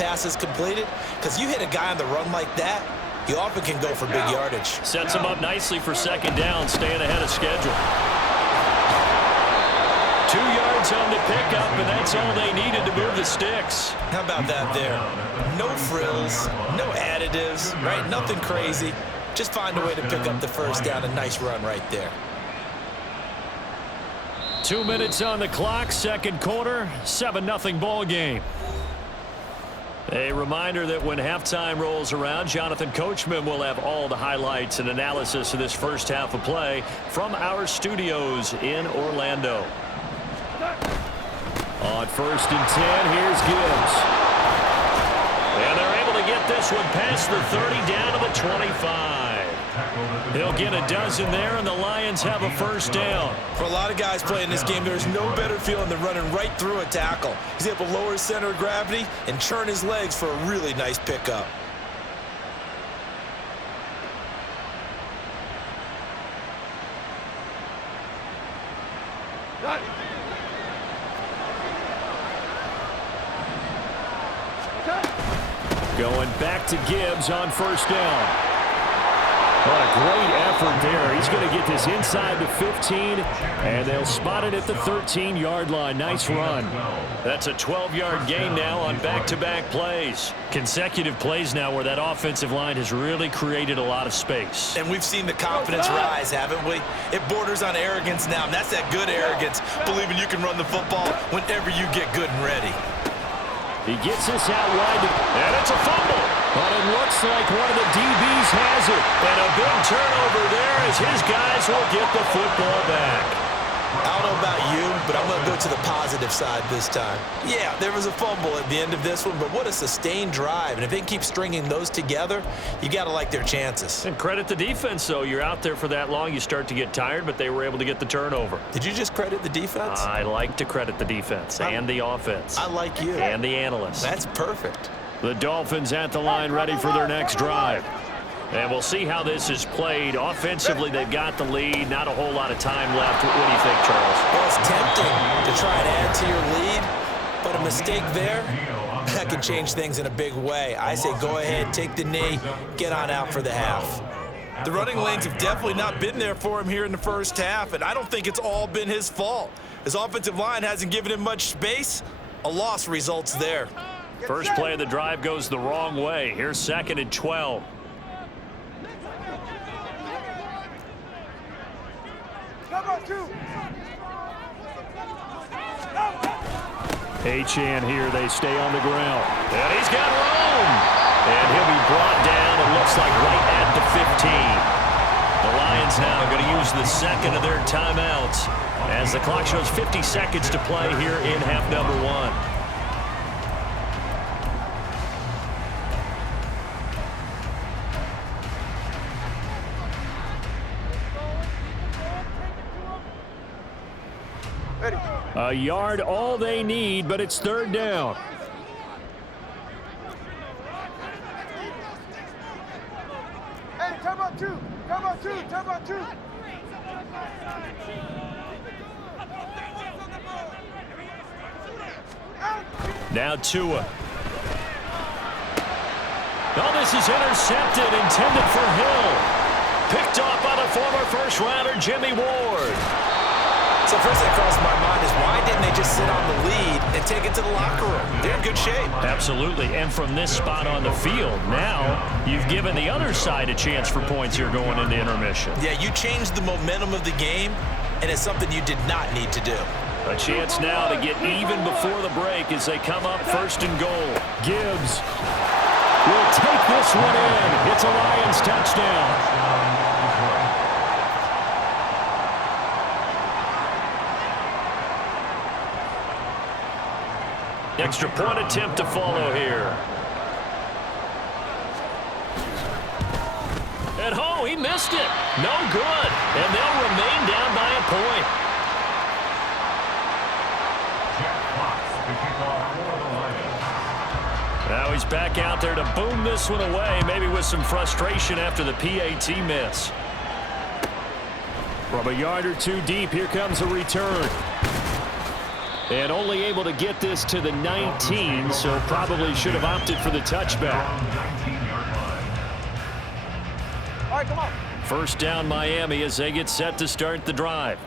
passes completed, because you hit a guy on the run like that, you often can go for big yardage. Sets him up nicely for second down, staying ahead of schedule. 2 yards on the pickup, and that's all they needed to move the sticks. How about that there? No frills, no additives, right? Nothing crazy. Just find a way to pick up the first down. A nice run right there. 2 minutes on the clock, second quarter, 7-0 ball game. A reminder that when halftime rolls around, Jonathan Coachman will have all the highlights and analysis of this first half of play from our studios in Orlando. On 1st and 10, here's Gibbs. And they're able to get this one past the 30 down to the 25. He'll get a dozen there, and the Lions have a first down. For a lot of guys playing this game, there's no better feeling than running right through a tackle. He's able to lower his center of gravity and churn his legs for a really nice pickup. Going back to Gibbs on first down. What a great effort there. He's going to get this inside the 15, and they'll spot it at the 13-yard line. Nice run. That's a 12-yard gain now on back-to-back plays. Consecutive plays now where that offensive line has really created a lot of space. And we've seen the confidence rise, haven't we? It borders on arrogance now, and that's that good arrogance, believing you can run the football whenever you get good and ready. He gets this out wide, and it's a fumble. But it looks like one of the DBs has it. And a big turnover there as his guys will get the football back. I don't know about you, but I'm going to go to the positive side this time. Yeah, there was a fumble at the end of this one, but what a sustained drive. And if they can keep stringing those together, you got to like their chances. And credit the defense, though. You're out there for that long, you start to get tired, but they were able to get the turnover. Did you just credit the defense? I like to credit the defense and the offense. I like you. And the analysts. That's perfect. The Dolphins at the line ready for their next drive. And we'll see how this is played. Offensively, they've got the lead. Not a whole lot of time left. What do you think, Charles? Well, it's tempting to try and add to your lead, but a mistake there, that can change things in a big way. I say go ahead, take the knee, get on out for the half. The running lanes have definitely not been there for him here in the first half, and I don't think it's all been his fault. His offensive line hasn't given him much space. A loss results there. First play of the drive goes the wrong way. Here's 2nd and 12. Achane here. They stay on the ground. And he's got room. And he'll be brought down, it looks like, right at the 15. The Lions now are going to use the second of their timeouts as the clock shows 50 seconds to play here in half number 1. A yard, all they need, but it's 3rd down. Hey, come on, two. Now Tua. Oh, this is intercepted, intended for Hill. Picked off by the former first-rounder Jimmy Ward. So first that crossed my mind is why didn't they just sit on the lead and take it to the locker room? They're in good shape. Absolutely, and from this spot on the field, now you've given the other side a chance for points here going into intermission. Yeah, you changed the momentum of the game, and it's something you did not need to do. A chance now to get even before the break as they come up 1st and goal. Gibbs will take this one in. It's a Lions touchdown. Extra point attempt to follow here. And oh, he missed it. No good. And they'll remain down by a point. Now he's back out there to boom this one away, maybe with some frustration after the PAT miss. From a yard or two deep, here comes a return. And only able to get this to the 19, so probably should have opted for the touchback. All right, come on. First down Miami as they get set to start the drive.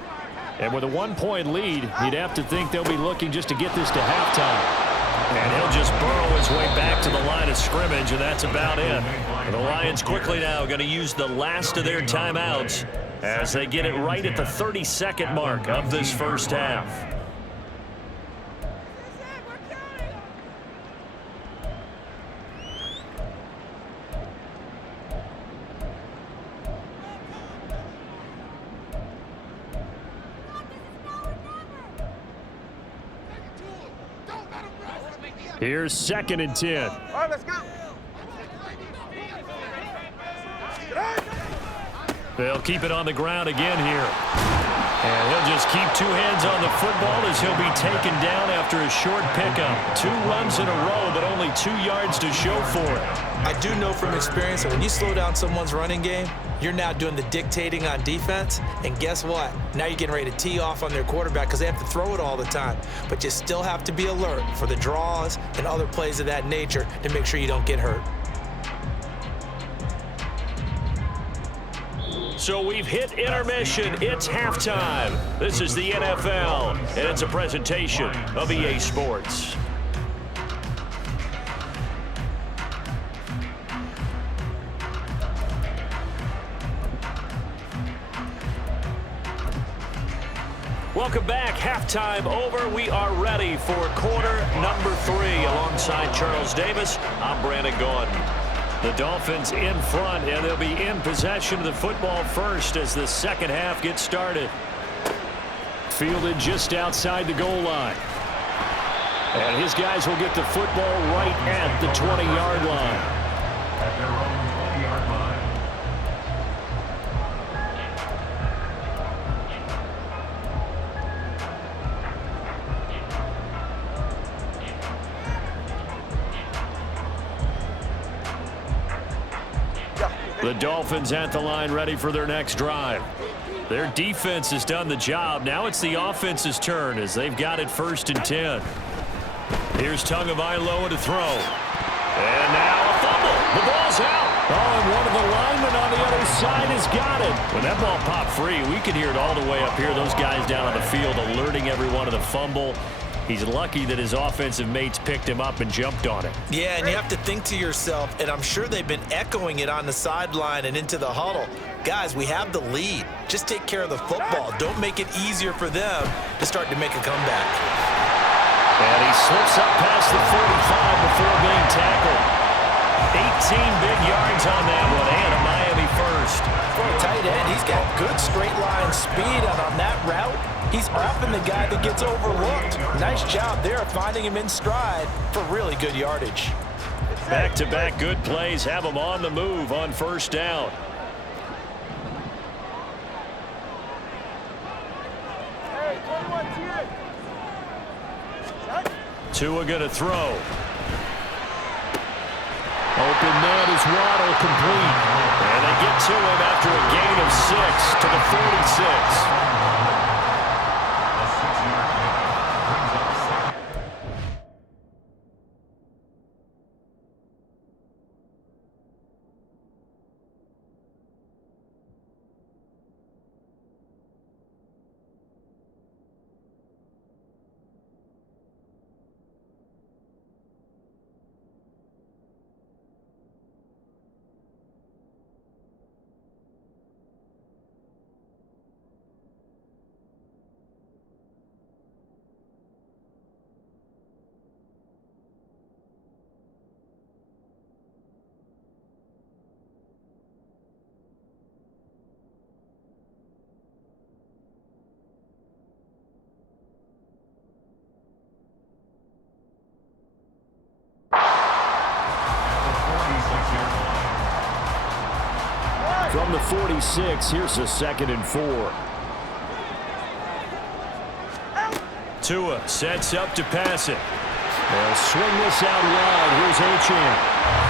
And with a 1-point lead, you'd have to think they'll be looking just to get this to halftime. And he'll just burrow his way back to the line of scrimmage, and that's about it. The Lions quickly now going to use the last of their timeouts as they get it right at the 32nd mark of this first half. Here's 2nd and 10. All right, let's go. They'll keep it on the ground again here. And he'll just keep 2 hands on the football as he'll be taken down after a short pickup. 2 runs in a row, but only 2 yards to show for it. I do know from experience that when you slow down someone's running game, you're now doing the dictating on defense, and guess what? Now you're getting ready to tee off on their quarterback because they have to throw it all the time. But you still have to be alert for the draws and other plays of that nature to make sure you don't get hurt. So we've hit intermission. It's halftime. This is the NFL, and it's a presentation of EA Sports. Welcome back. Halftime over. We are ready for quarter number 3. Alongside Charles Davis, I'm Brandon Gordon. The Dolphins in front, and they'll be in possession of the football first as the second half gets started. Fielded just outside the goal line. And his guys will get the football right at the 20-yard line. The Dolphins at the line ready for their next drive. Their defense has done the job. Now it's the offense's turn as they've got it 1st and 10. Here's Tagovailoa to throw. And now a fumble. The ball's out. Oh, and one of the linemen on the other side has got it. When that ball popped free, we could hear it all the way up here. Those guys down on the field alerting everyone of the fumble. He's lucky that his offensive mates picked him up and jumped on it. Yeah, and you have to think to yourself, and I'm sure they've been echoing it on the sideline and into the huddle. Guys, we have the lead. Just take care of the football. Don't make it easier for them to start to make a comeback. And he slips up past the 45 before being tackled. 18 big yards on that one, and a Miami first. For a tight end, he's got good straight line speed, and on that route, he's often the guy that gets overlooked. Nice job there of finding him in stride for really good yardage. Back-to-back good plays have him on the move on first down. Hey, 21, Tua going to throw. Open net is Waddle, complete. And they get to him after a gain of 6 to the 46. From the 46, here's a 2nd and 4. Tua sets up to pass it. They'll swing this out wide. Here's Achane.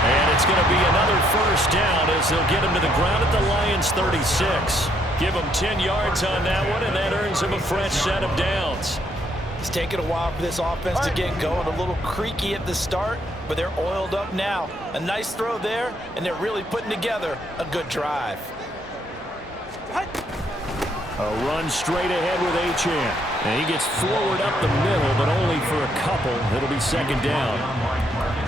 And it's going to be another first down as they'll get him to the ground at the Lions' 36. Give him 10 yards on that one, and that earns him a fresh set of downs. It's taken a while for this offense to get going. A little creaky at the start, but they're oiled up now. A nice throw there, and they're really putting together a good drive. A run straight ahead with Achane. And he gets forward up the middle, but only for a couple. It'll be second down.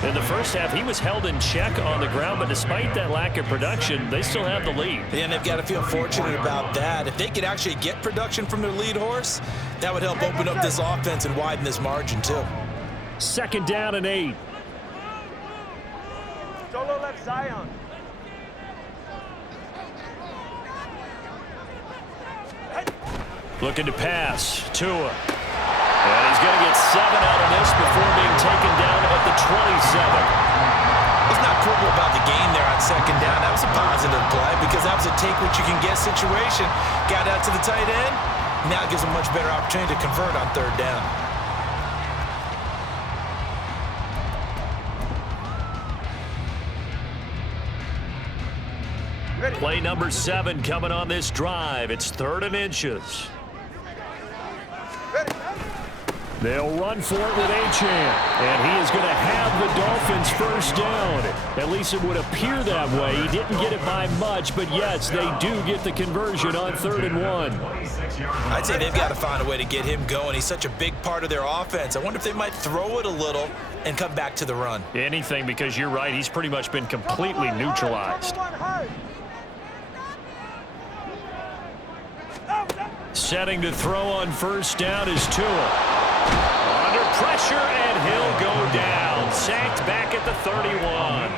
In the first half, he was held in check on the ground, but despite that lack of production, they still have the lead. And they've got to feel fortunate about that. If they could actually get production from their lead horse, that would help open up this offense and widen this margin, too. Second down and 8. Solo left Zion. Looking to pass. Tua. And he's going to get 7 out of this before being taken down at the 27. He's not quibble about the game there on second down. That was a positive play because that was a take-what-you-can-get situation. Got out to the tight end. Now it gives him a much better opportunity to convert on third down. Play number 7 coming on this drive. It's 3rd and inches. They'll run for it with Achane, and he is going to have the Dolphins first down. At least it would appear that way. He didn't get it by much, but yes, they do get the conversion on 3rd and 1. I'd say they've got to find a way to get him going. He's such a big part of their offense. I wonder if they might throw it a little and come back to the run. Anything, because you're right. He's pretty much been completely neutralized. Setting to throw on first down is Tua. Under pressure, and he'll go down. Sacked back at the 31.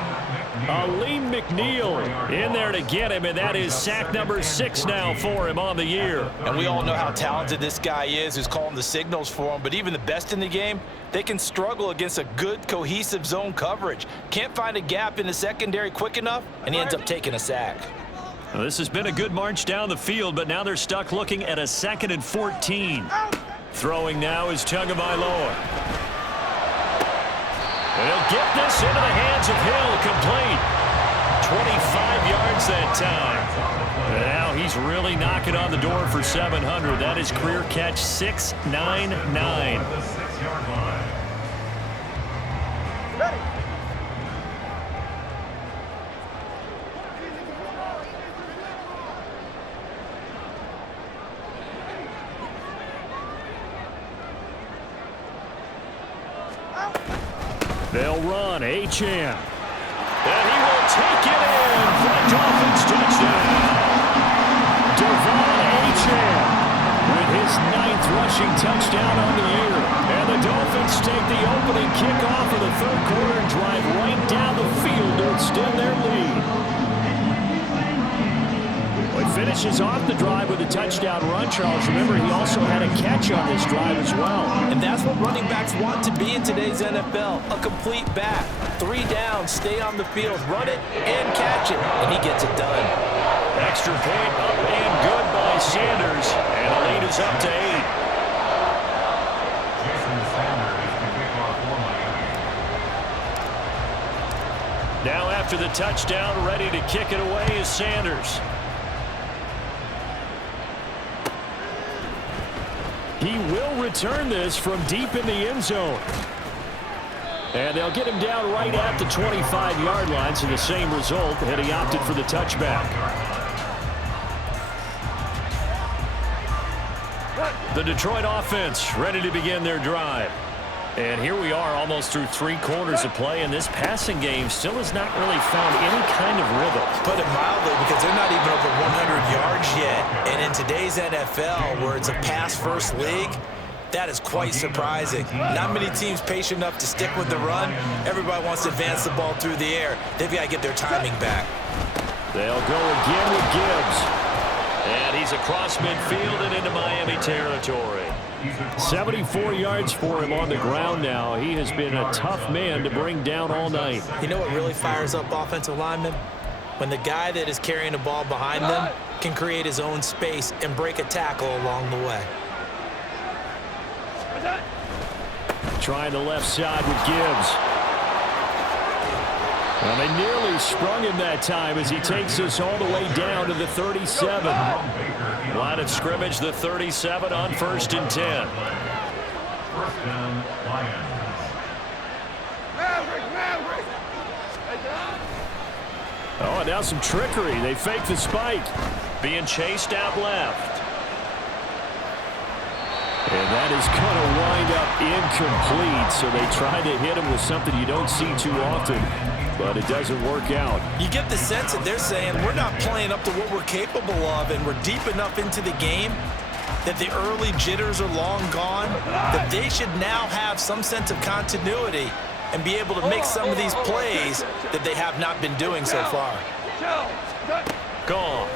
Aleem McNeil in there to get him, and that is sack number 6 now for him on the year. And we all know how talented this guy is, who's calling the signals for him. But even the best in the game, they can struggle against a good, cohesive zone coverage. Can't find a gap in the secondary quick enough, and he ends up taking a sack. Well, this has been a good march down the field, but now they're stuck looking at a 2nd and 14. Throwing now is Tagovailoa. They'll get this into the hands of Hill, complete. 25 yards that time. And now he's really knocking on the door for 700. That is career catch 699. Ready. They'll run. Achane. And he will take it in for a Dolphins touchdown. Devon Achane with his 9th rushing touchdown on the year. And the Dolphins take the opening kickoff of the 3rd quarter and drive right down the field to extend their lead. He finishes off the drive with a touchdown run, Charles. Remember, he also had a catch on this drive as well. And that's what running backs want to be in today's NFL, a complete back. 3 down, stay on the field, run it, and catch it. And he gets it done. Extra point up and good by Sanders. And the lead is up to 8. Now after the touchdown, ready to kick it away is Sanders. He will return this from deep in the end zone. And they'll get him down right at the 25-yard line, so the same result, and he opted for the touchback. The Detroit offense ready to begin their drive. And here we are almost through 3 quarters of play, and this passing game still has not really found any kind of rhythm. Put it mildly, because they're not even over 100 yards yet. And in today's NFL, where it's a pass-first league, that is quite surprising. Not many teams patient enough to stick with the run. Everybody wants to advance the ball through the air. They've got to get their timing back. They'll go again with Gibbs. And he's across midfield and into Miami territory. 74 yards for him on the ground now. He has been a tough man to bring down all night. You know what really fires up offensive linemen? When the guy that is carrying the ball behind them can create his own space and break a tackle along the way. Trying the left side with Gibbs. Well, they nearly sprung him that time as he takes us all the way down to the 37. Line of scrimmage, the 37 on 1st and 10. Oh, and now some trickery. They fake the spike. Being chased out left. And that is going to wind up incomplete. So they try to hit him with something you don't see too often, but it doesn't work out. You get the sense that they're saying we're not playing up to what we're capable of, and we're deep enough into the game that the early jitters are long gone, that they should now have some sense of continuity and be able to make some of these plays that they have not been doing so far. Gone.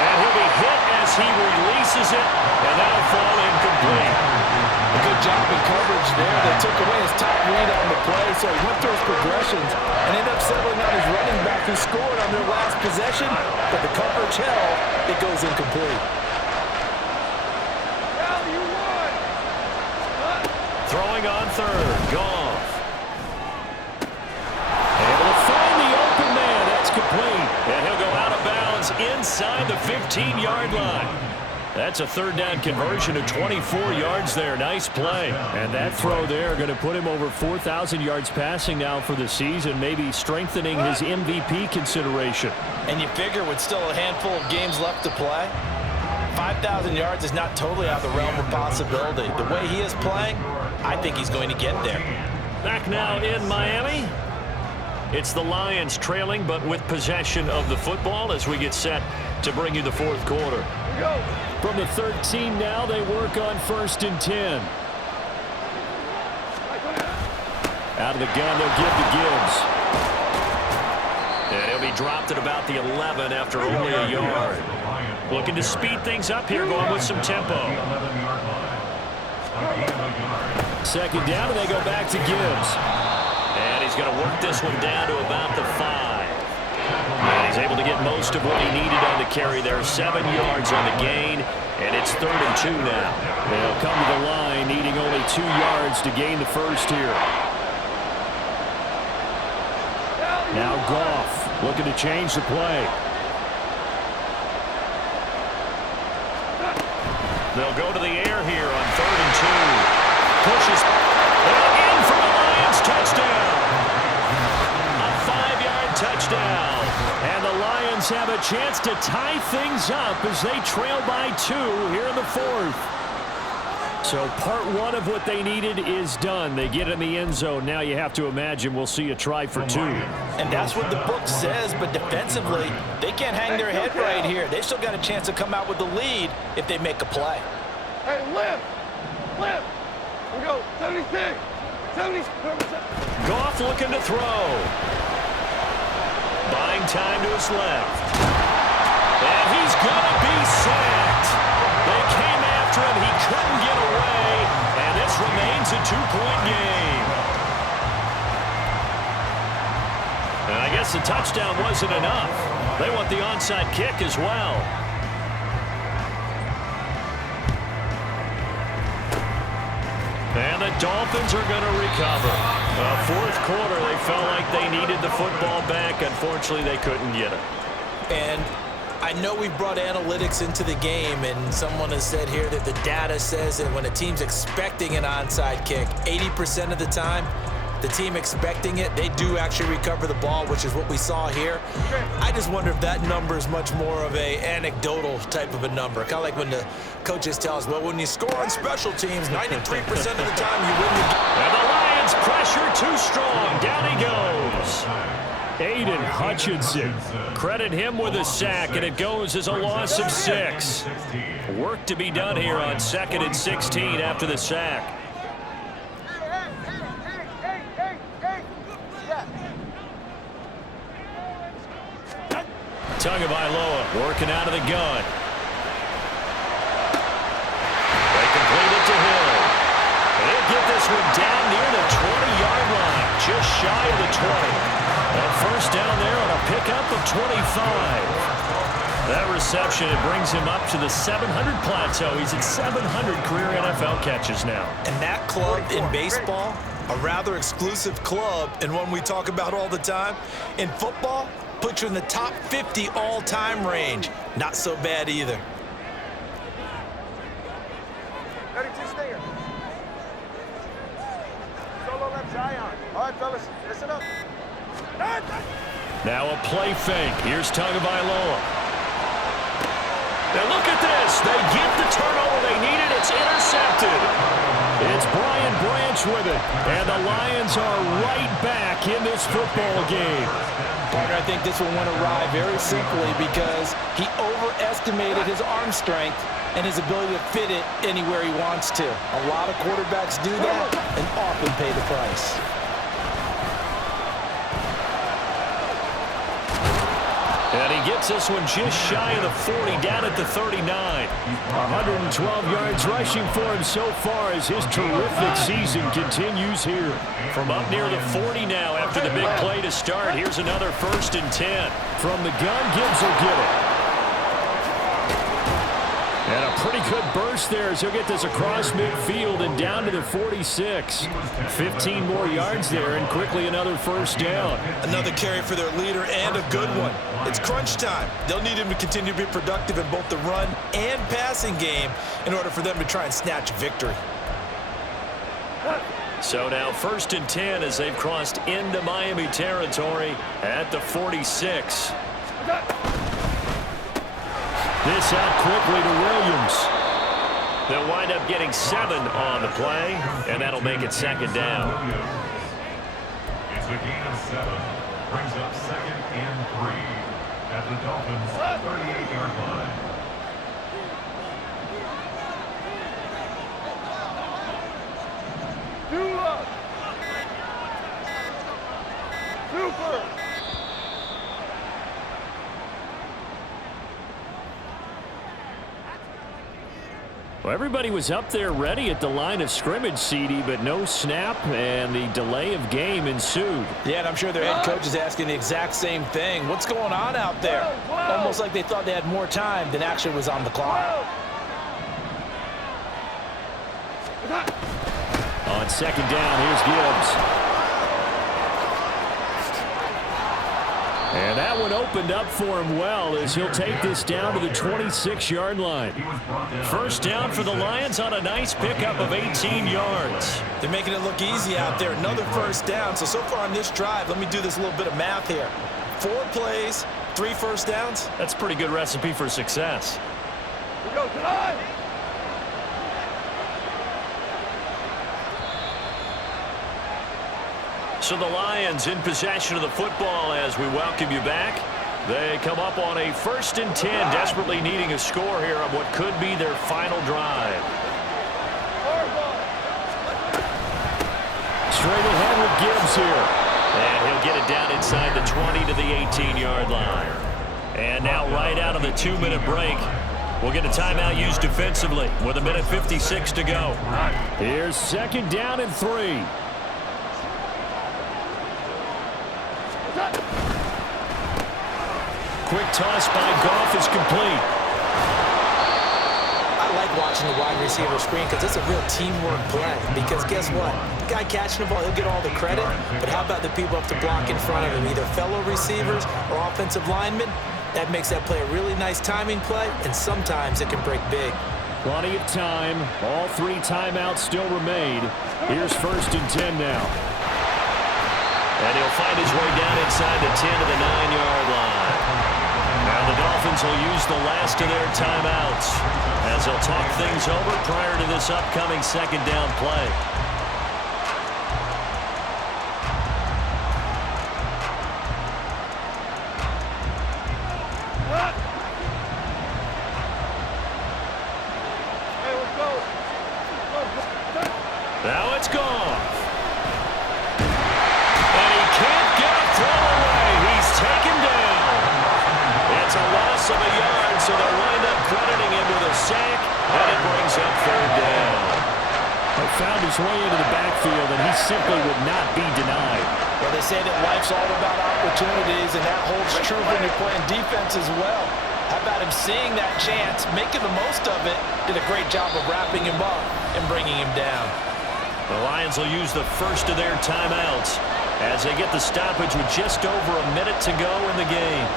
And he'll be hit as he releases it, and that'll fall incomplete. A good job in coverage there. They took away his top read on the play, so he went through his progressions and ended up settling on his running back who scored on their last possession, but the coverage held. It goes incomplete. Throwing on third. Goff. Able to find the open man. That's complete. And he'll go out of bounds inside the 15-yard line. That's a third down conversion of 24 yards there. Nice play. And that throw there going to put him over 4,000 yards passing now for the season, maybe strengthening his MVP consideration. And you figure with still a handful of games left to play, 5,000 yards is not totally out of the realm of possibility. The way he is playing, I think he's going to get there. Back now in Miami. It's the Lions trailing, but with possession of the football as we get set to bring you the fourth quarter. From the 13 now, they work on 1st and 10. Out of the gun, they'll give to Gibbs. And he'll be dropped at about the 11 after only a yard. Looking to speed things up here, going with some tempo. 2nd down, and they go back to Gibbs. And he's going to work this one down to about the 5. And he's able to get most of what he needed on the carry there. 7 yards on the gain, and it's 3rd and 2 now. They'll come to the line, needing only 2 yards to gain the first here. Now Goff looking to change the play. They'll go to the air here on 3rd and 2. Pushes in for the Lions touchdown. A 5-yard touchdown. And the Lions have a chance to tie things up as they trail by 2 here in the 4th. So part 1 of what they needed is done. They get in the end zone. Now you have to imagine we'll see a try for 2. And that's what the book says, but defensively, they can't hang their head right here. They still got a chance to come out with the lead if they make a play. Hey, lift! Lift! We go 76! 77! Goff looking to throw. Buying time to his left. And he's going to be sacked. They came after him. He couldn't get away. And this remains a 2-point game. And I guess the touchdown wasn't enough. They want the onside kick as well. And the Dolphins are going to recover. 4th quarter, they felt like they needed the football back. Unfortunately, they couldn't get it. And I know we've brought analytics into the game, and someone has said here that the data says that when a team's expecting an onside kick, 80% of the time, the team expecting it, they do actually recover the ball, which is what we saw here. I just wonder if that number is much more of a anecdotal type of a number. Kind of like when the coaches tell us, well, when you score on special teams, 93% of the time you win the game. And the Lions pressure too strong. Down he goes. Aiden Hutchinson. Credit him with a sack, and it goes as a loss of 6. Work to be done here on 2nd and 16 after the sack. Tagovailoa working out of the gun. They complete it to Hill. He'll get this one down near the 20-yard line, just shy of the 20. And 1st down there on a pickup of 25. That reception, it brings him up to the 700 plateau. He's at 700 career NFL catches now. And that club in baseball, a rather exclusive club, and one we talk about all the time. In football, puts you in the top 50 all-time range. Not so bad either. right, fellas. Listen up. Now a play fake. Here's Tagovailoa. Now look at this. They get the turnover they needed. It's intercepted. It's Brian Branch with it. And the Lions are right back in this football game. Partner, I think this one went awry very simply because he overestimated his arm strength and his ability to fit it anywhere he wants to. A lot of quarterbacks do that and often pay the price. And he gets this one just shy of the 40, down at the 39. 112 yards rushing for him so far as his terrific season continues here. From up near the 40 now after the big play to start. Here's another 1st and 10. From the gun, Gibbs will get it. And a pretty good burst there as he'll get this across midfield and down to the 46. 15 more yards there and quickly another 1st down. Another carry for their leader and a good one. It's crunch time. They'll need him to continue to be productive in both the run and passing game in order for them to try and snatch victory. So now 1st and 10 as they've crossed into Miami territory at the 46. This out quickly to Williams. They'll wind up getting 7 on the play, and that'll make it 2nd down. It's a gain of 7. Brings up 2nd and 3 at the Dolphins' 38-yard line. Super. Well, everybody was up there ready at the line of scrimmage, CD, but no snap, and the delay of game ensued. Yeah, and I'm sure their head coach is asking the exact same thing. What's going on out there? Almost like they thought they had more time than actually was on the clock. On 2nd down, here's Gibbs. And that one opened up for him well as he'll take this down to the 26-yard line. 1st down for the Lions on a nice pickup of 18 yards. They're making it look easy out there. Another 1st down. So far on this drive, let me do this little bit of math here. 4 plays, 3 1st downs. That's a pretty good recipe for success. We go tonight. So the Lions in possession of the football as we welcome you back. They come up on a 1st and 10, desperately needing a score here on what could be their final drive. Straight ahead with Gibbs here. And he'll get it down inside the 20 to the 18-yard line. And now right out of the 2-minute break, we'll get a timeout used defensively with 1:56 to go. Here's 2nd down and 3. Quick toss by Goff is complete. I like watching the wide receiver screen because it's a real teamwork play. Because guess what? The guy catching the ball, he'll get all the credit. But how about the people up to block in front of him, either fellow receivers or offensive linemen? That makes that play a really nice timing play, and sometimes it can break big. Plenty of time. All 3 timeouts still remain. Here's 1st and 10 now. And he'll find his way down inside the 10 to the 9-yard line. Now the Dolphins will use the last of their timeouts as they'll talk things over prior to this upcoming 2nd down play. Now it's gone. And he can't get a throw away. He's taken down. It's a loss of a yard, so they'll wind up crediting him with a sack, and it brings up 3rd down. He found his way into the backfield, and he simply would not be denied. Well, they say that life's all about opportunities, and that holds true when you're playing defense as well. How about him seeing that chance, making the most of it, did a great job of wrapping him up and bringing him down. The Lions will use the first of their timeouts as they get the stoppage with just over a minute to go in the game.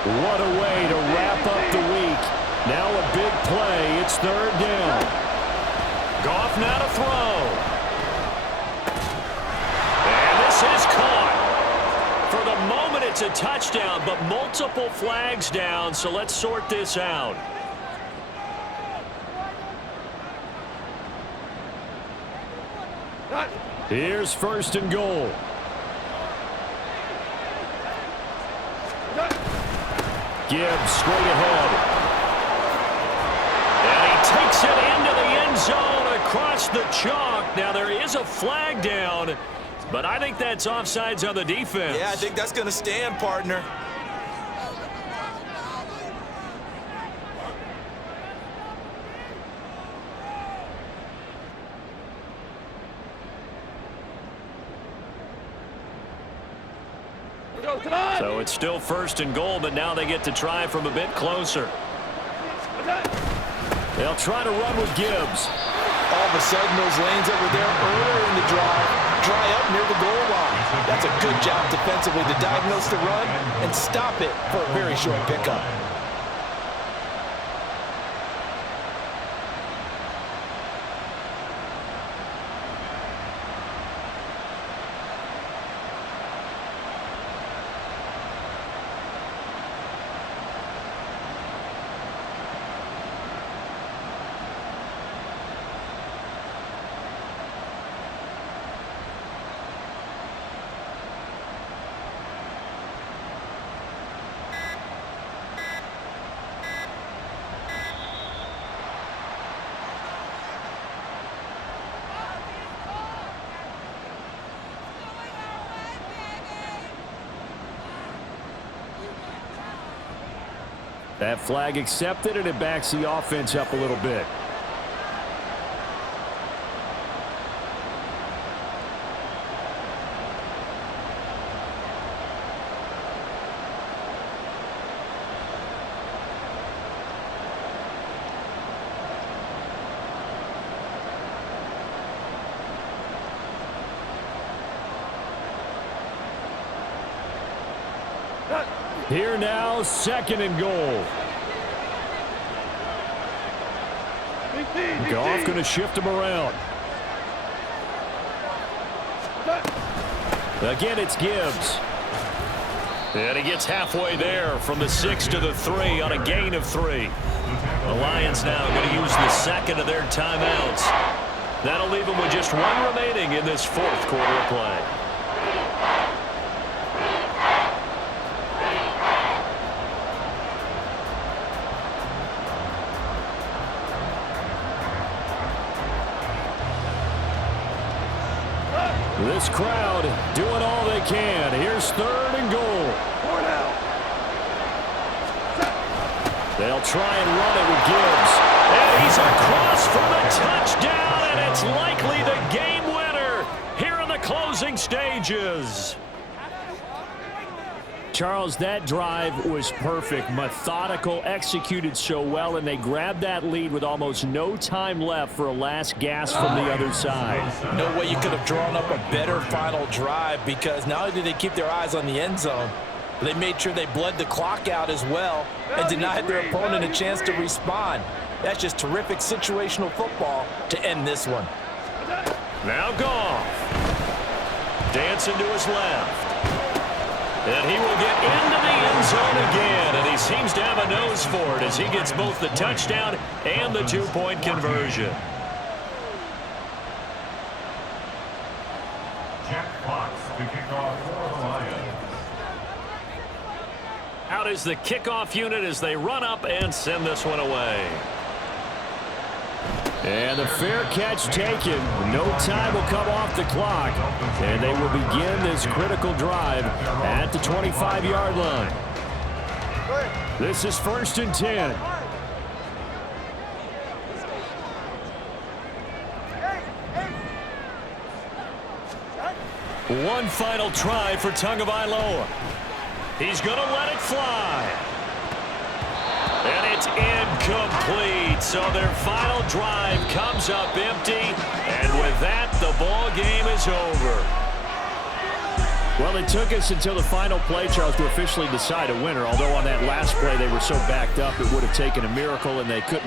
What a way to wrap up the week. Now a big play. It's third down. Goff now to throw. And this is caught. For the moment, it's a touchdown, but multiple flags down, so let's sort this out. Here's first and goal. Gibbs straight ahead. And he takes it into the end zone across the chalk. Now there is a flag down, but I think that's offsides on the defense. Yeah, I think that's going to stand, partner. So it's still first and goal, but now they get to try from a bit closer. They'll try to run with Gibbs. All of a sudden, those lanes that were there earlier in the drive dry up near the goal line. That's a good job defensively to diagnose the run and stop it for a very short pickup. That flag accepted, and it backs the offense up a little bit. Here now, second and goal. Goff going to shift him around. Again, it's Gibbs. And he gets halfway there from the 6 to the 3 on a gain of 3. The Lions now going to use the second of their timeouts. That'll leave them with just one remaining in this fourth quarter of play. This crowd doing all they can. Here's third and goal. They'll try and run it with Gibbs. And he's across for the touchdown, and it's likely the game winner here in the closing stages. Charles, that drive was perfect, methodical, executed so well, and they grabbed that lead with almost no time left for a last gasp from the other side. No way you could have drawn up a better final drive, because not only did they keep their eyes on the end zone, they made sure they bled the clock out as well and denied their opponent a chance to respond. That's just terrific situational football to end this one. Now Goff. Dancing to his left. And he will get into the end zone again, and he seems to have a nose for it as he gets both the touchdown and the two-point conversion. Jack Fox to kick off for the Lions. Out is the kickoff unit as they run up and send this one away. And the fair catch taken. No time will come off the clock. And they will begin this critical drive at the 25-yard line. This is first and 10. One final try for Tagovailoa. He's going to let it fly. And it's incomplete. So their final drive comes up empty. And with that, the ball game is over. Well, it took us until the final play, Charles, to officially decide a winner. Although on that last play they were so backed up, it would have taken a miracle, and they couldn't